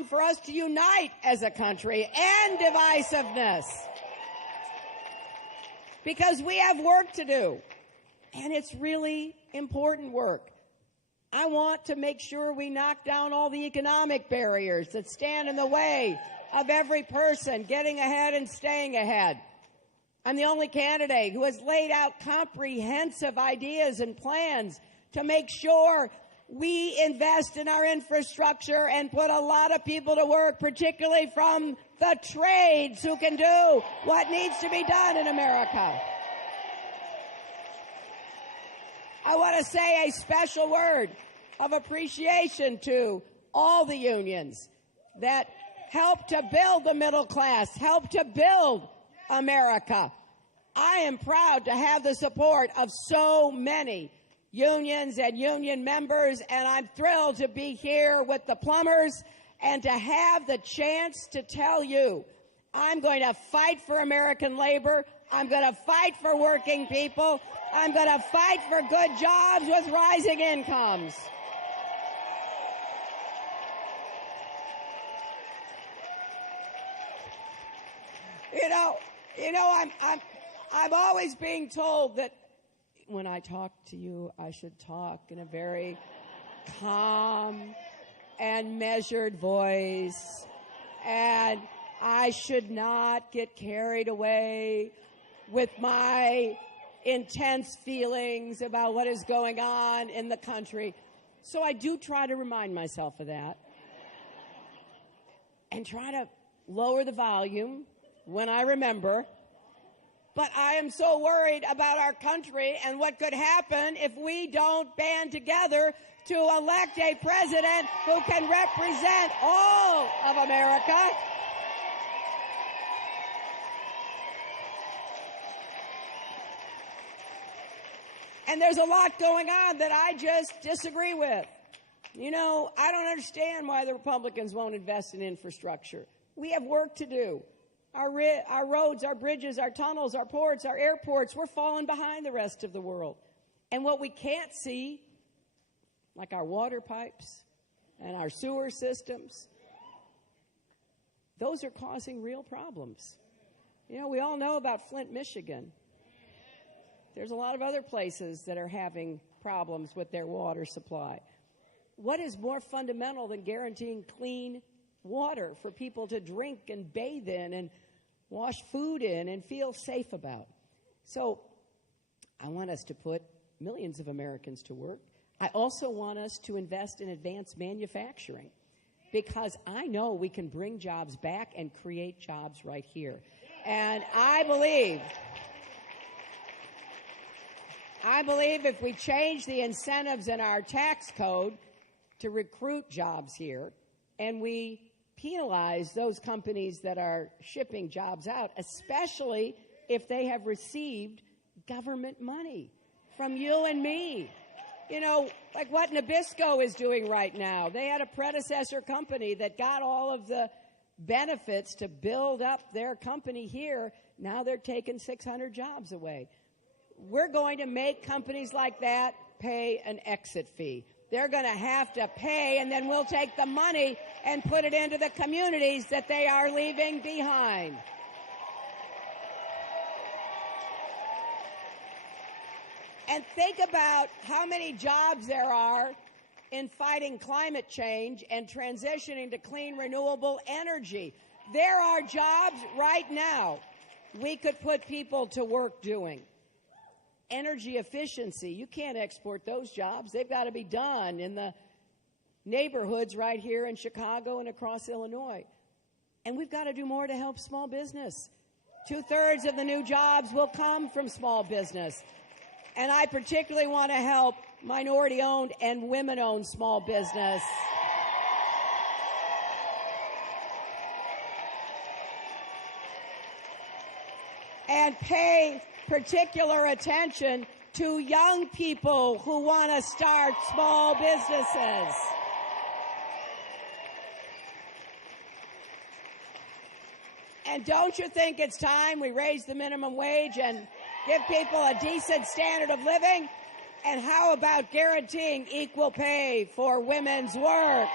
time for us to unite as a country, end divisiveness. Because we have work to do, and it's really important work. I want to make sure we knock down all the economic barriers that stand in the way of every person getting ahead and staying ahead. I'm the only candidate who has laid out comprehensive ideas and plans to make sure we invest in our infrastructure and put a lot of people to work, particularly from the trades who can do what needs to be done in America. I want to say a special word of appreciation to all the unions that help to build the middle class, help to build America. I am proud to have the support of so many unions and union members, and I'm thrilled to be here with the plumbers and to have the chance to tell you I'm going to fight for American labor. I'm going to fight for working people. I'm going to fight for good jobs with rising incomes. I'm always being told that when I talk to you, I should talk in a very calm and measured voice, and I should not get carried away with my intense feelings about what is going on in the country. So I do try to remind myself of that and try to lower the volume when I remember. But I am so worried about our country and what could happen if we don't band together to elect a president who can represent all of America. And there's a lot going on that I just disagree with. I don't understand why the Republicans won't invest in infrastructure. We have work to do. Our roads, our bridges, our tunnels, our ports, our airports, we're falling behind the rest of the world. And what we can't see, like our water pipes and our sewer systems, those are causing real problems. We all know about Flint, Michigan. There's a lot of other places that are having problems with their water supply. What is more fundamental than guaranteeing clean water for people to drink and bathe in and wash food in and feel safe about? So I want us to put millions of Americans to work. I also want us to invest in advanced manufacturing, because I know we can bring jobs back and create jobs right here. And I believe if we change the incentives in our tax code to recruit jobs here, and we penalize those companies that are shipping jobs out, especially if they have received government money from you and me. Like what Nabisco is doing right now. They had a predecessor company that got all of the benefits to build up their company here. Now they're taking 600 jobs away. We're going to make companies like that pay an exit fee. They're going to have to pay, and then we'll take the money and put it into the communities that they are leaving behind. And think about how many jobs there are in fighting climate change and transitioning to clean, renewable energy. There are jobs right now we could put people to work doing. Energy efficiency, you can't export those jobs. They've got to be done in the neighborhoods right here in Chicago and across Illinois. And we've got to do more to help small business. 2/3 of the new jobs will come from small business. And I particularly want to help minority-owned and women-owned small business. And pay particular attention to young people who want to start small businesses. And don't you think it's time we raise the minimum wage and give people a decent standard of living? And how about guaranteeing equal pay for women's work?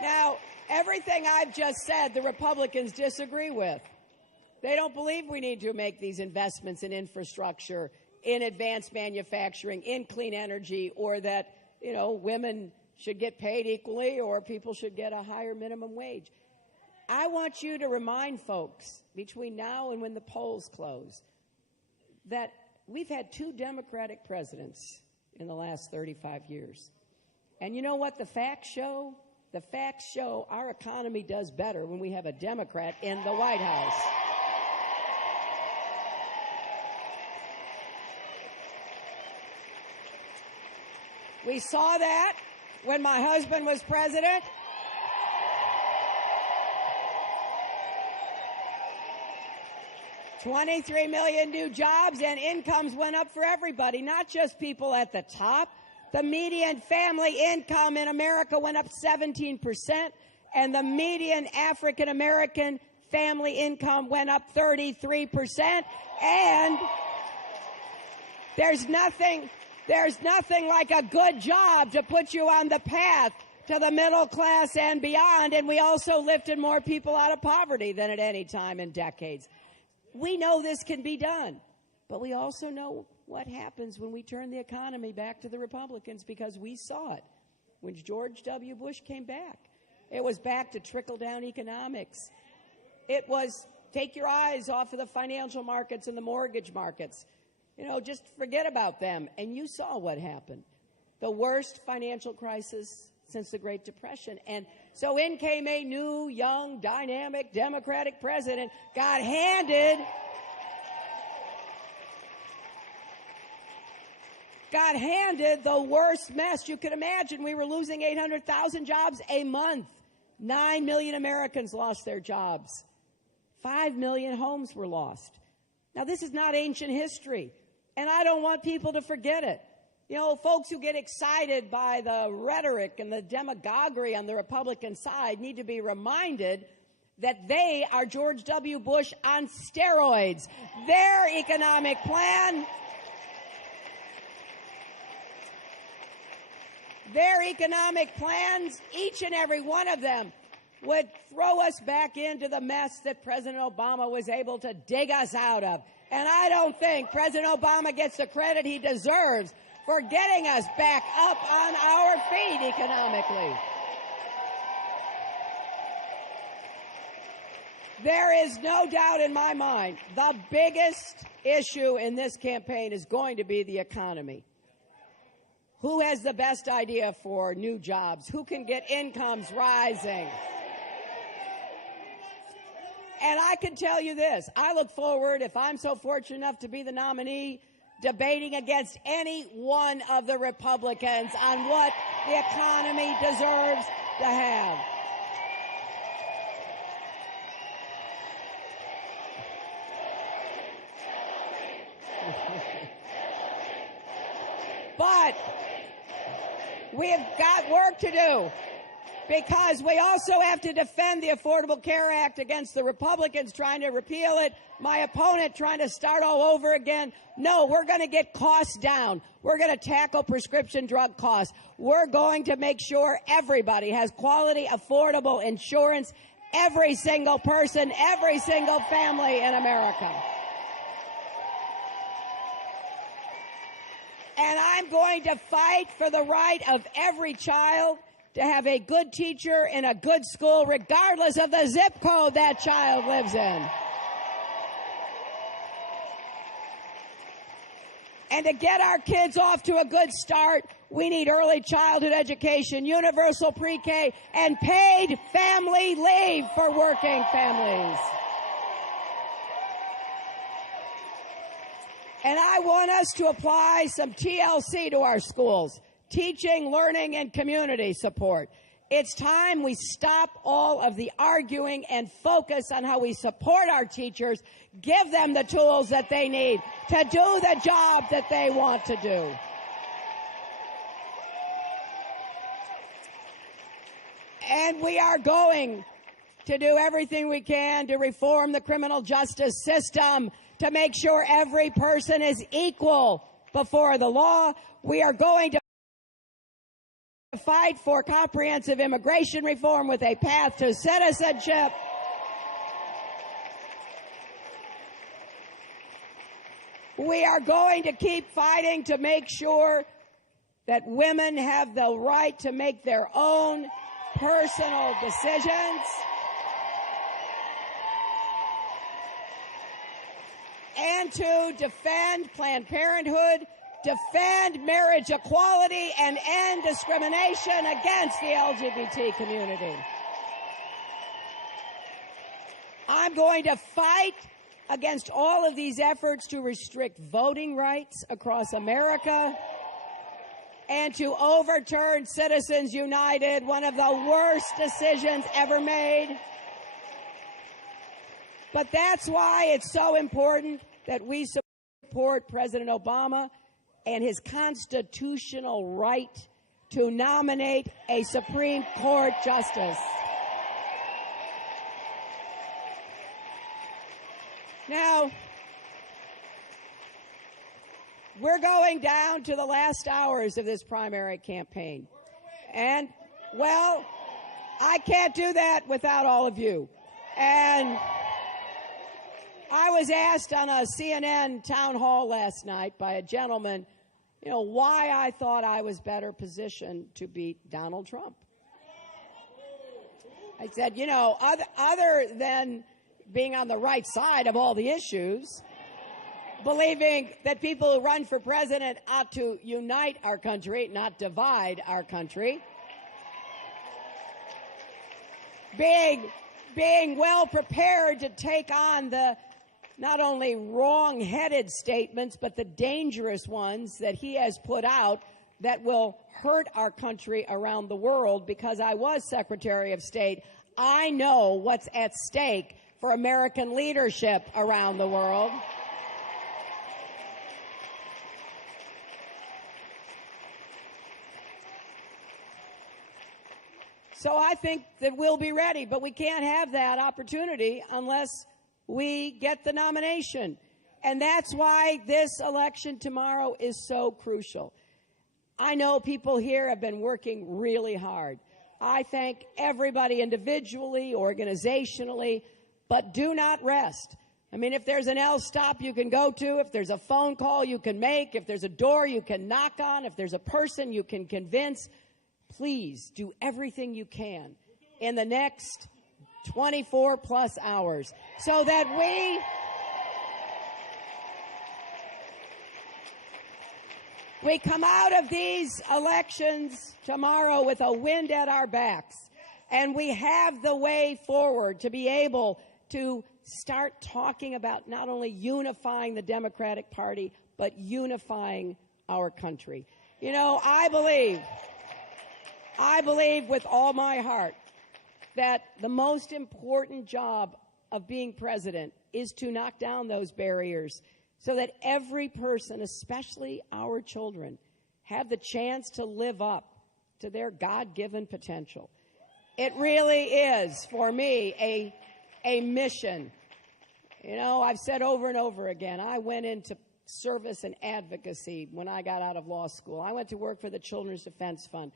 Now, everything I've just said, the Republicans disagree with. They don't believe we need to make these investments in infrastructure, in advanced manufacturing, in clean energy, or that, women should get paid equally or people should get a higher minimum wage. I want you to remind folks between now and when the polls close that we've had 2 Democratic presidents in the last 35 years. And you know what the facts show? The facts show our economy does better when we have a Democrat in the White House. We saw that when my husband was president. $23 million new jobs, and incomes went up for everybody, not just people at the top. The median family income in America went up 17%, and the median African American family income went up 33%. And there's nothing like a good job to put you on the path to the middle class and beyond. And we also lifted more people out of poverty than at any time in decades. We know this can be done, but we also know what happens when we turn the economy back to the Republicans, because we saw it when George W. Bush came back. It was back to trickle-down economics. It was take your eyes off of the financial markets and the mortgage markets. Just forget about them. And you saw what happened. The worst financial crisis since the Great Depression. And so in came a new, young, dynamic Democratic president, got handed the worst mess you could imagine. We were losing 800,000 jobs a month. 9 million Americans lost their jobs. 5 million homes were lost. Now, this is not ancient history, and I don't want people to forget it. Folks who get excited by the rhetoric and the demagoguery on the Republican side need to be reminded that they are George W. Bush on steroids. Their economic plans, each and every one of them, would throw us back into the mess that President Obama was able to dig us out of. And I don't think President Obama gets the credit he deserves for getting us back up on our feet economically. There is no doubt in my mind the biggest issue in this campaign is going to be the economy. Who has the best idea for new jobs? Who can get incomes rising? And I can tell you this, I look forward, if I'm so fortunate enough to be the nominee, debating against any one of the Republicans on what the economy deserves to have. But we've got work to do, because we also have to defend the Affordable Care Act against the Republicans trying to repeal it, my opponent trying to start all over again. No, we're going to get costs down. We're going to tackle prescription drug costs. We're going to make sure everybody has quality, affordable insurance, every single person, every single family in America. And I'm going to fight for the right of every child to have a good teacher in a good school, regardless of the zip code that child lives in. And to get our kids off to a good start, we need early childhood education, universal pre-K, and paid family leave for working families. And I want us to apply some TLC to our schools. Teaching, learning, and community support. It's time we stop all of the arguing and focus on how we support our teachers, give them the tools that they need to do the job that they want to do. And we are going to do everything we can to reform the criminal justice system to make sure every person is equal before the law. We are going to fight for comprehensive immigration reform with a path to citizenship. We are going to keep fighting to make sure that women have the right to make their own personal decisions. And to defend Planned Parenthood, defend marriage equality, and end discrimination against the LGBT community. I'm going to fight against all of these efforts to restrict voting rights across America and to overturn Citizens United, one of the worst decisions ever made. But that's why it's so important that we support President Obama and his constitutional right to nominate a Supreme Court justice. Now, we're going down to the last hours of this primary campaign. And, well, I can't do that without all of you. And I was asked on a CNN town hall last night by a gentleman, why I thought I was better positioned to beat Donald Trump. I said, other than being on the right side of all the issues, believing that people who run for president ought to unite our country, not divide our country, being well prepared to take on the not only wrong-headed statements, but the dangerous ones that he has put out that will hurt our country around the world. Because I was Secretary of State, I know what's at stake for American leadership around the world. So I think that we'll be ready, but we can't have that opportunity unless we get the nomination. And that's why this election tomorrow is so crucial. I know people here have been working really hard. I thank everybody individually, organizationally, but do not rest. I mean, if there's an L stop you can go to, if there's a phone call you can make, if there's a door you can knock on, if there's a person you can convince, please do everything you can in the next 24 plus hours so that we come out of these elections tomorrow with a wind at our backs, and we have the way forward to be able to start talking about not only unifying the Democratic Party, but unifying our country. I believe with all my heart that the most important job of being president is to knock down those barriers so that every person, especially our children, have the chance to live up to their God-given potential. It really is, for me, a mission. I've said over and over again, I went into service and advocacy when I got out of law school. I went to work for the Children's Defense Fund.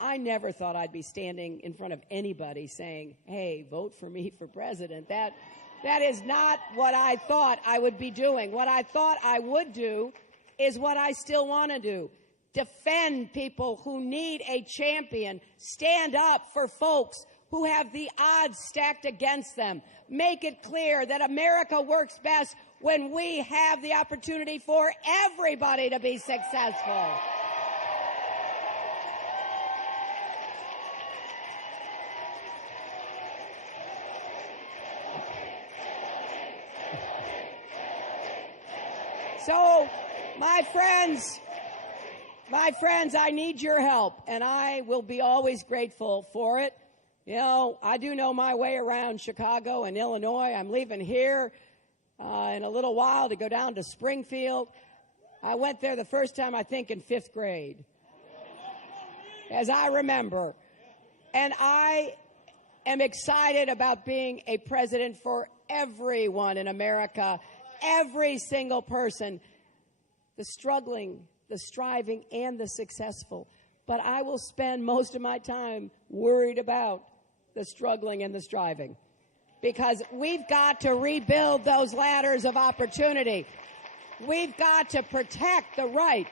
I never thought I'd be standing in front of anybody saying, hey, vote for me for president. That is not what I thought I would be doing. What I thought I would do is what I still want to do. Defend people who need a champion. Stand up for folks who have the odds stacked against them. Make it clear that America works best when we have the opportunity for everybody to be successful. So, my friends, I need your help, and I will be always grateful for it. I do know my way around Chicago and Illinois. I'm leaving here in a little while to go down to Springfield. I went there the first time, I think, in 5th grade, as I remember. And I am excited about being a president for everyone in America. Every single person, the struggling, the striving, and the successful. but I will spend most of my time worried about the struggling and the striving, because we've got to rebuild those ladders of opportunity. We've got to protect the right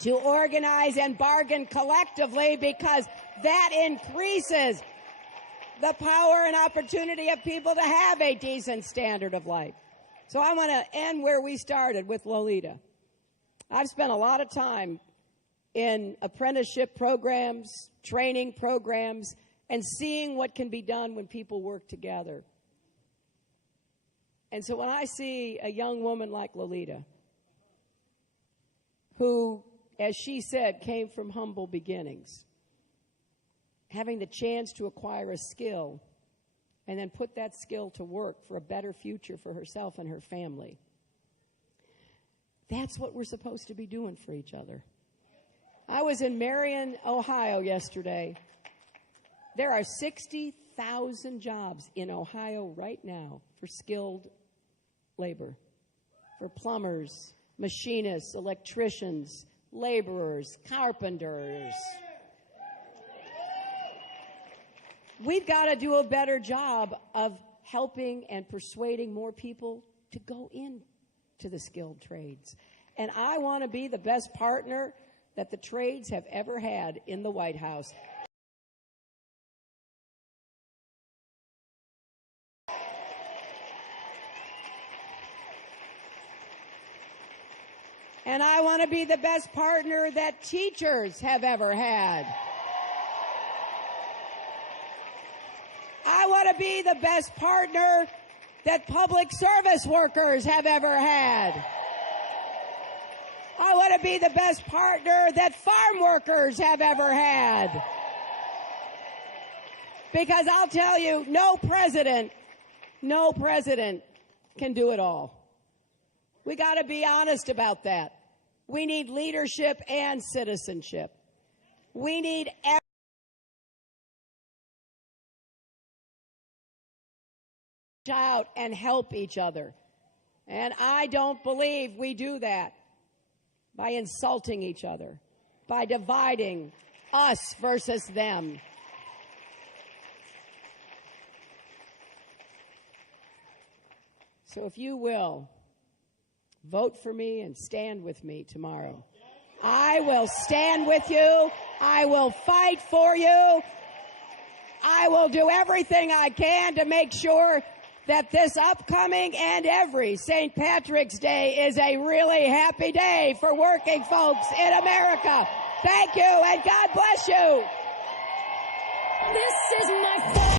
to organize and bargain collectively, because that increases the power and opportunity of people to have a decent standard of life. So I want to end where we started with Lolita. I've spent a lot of time in apprenticeship programs, training programs, and seeing what can be done when people work together. And so when I see a young woman like Lolita, who, as she said, came from humble beginnings, having the chance to acquire a skill and then put that skill to work for a better future for herself and her family, that's what we're supposed to be doing for each other. I was in Marion, Ohio yesterday. There are 60,000 jobs in Ohio right now for skilled labor, for plumbers, machinists, electricians, laborers, carpenters. We've got to do a better job of helping and persuading more people to go into the skilled trades. And I want to be the best partner that the trades have ever had in the White House. And I want to be the best partner that teachers have ever had. I want to be the best partner that public service workers have ever had. I want to be the best partner that farm workers have ever had. Because I'll tell you, no president can do it all. We got to be honest about that. We need leadership and citizenship. We need out and help each other. And I don't believe we do that by insulting each other, by dividing us versus them. So if you will, vote for me and stand with me tomorrow. I will stand with you. I will fight for you. I will do everything I can to make sure that this upcoming and every St. Patrick's Day is a really happy day for working folks in America. Thank you, and God bless you. This is my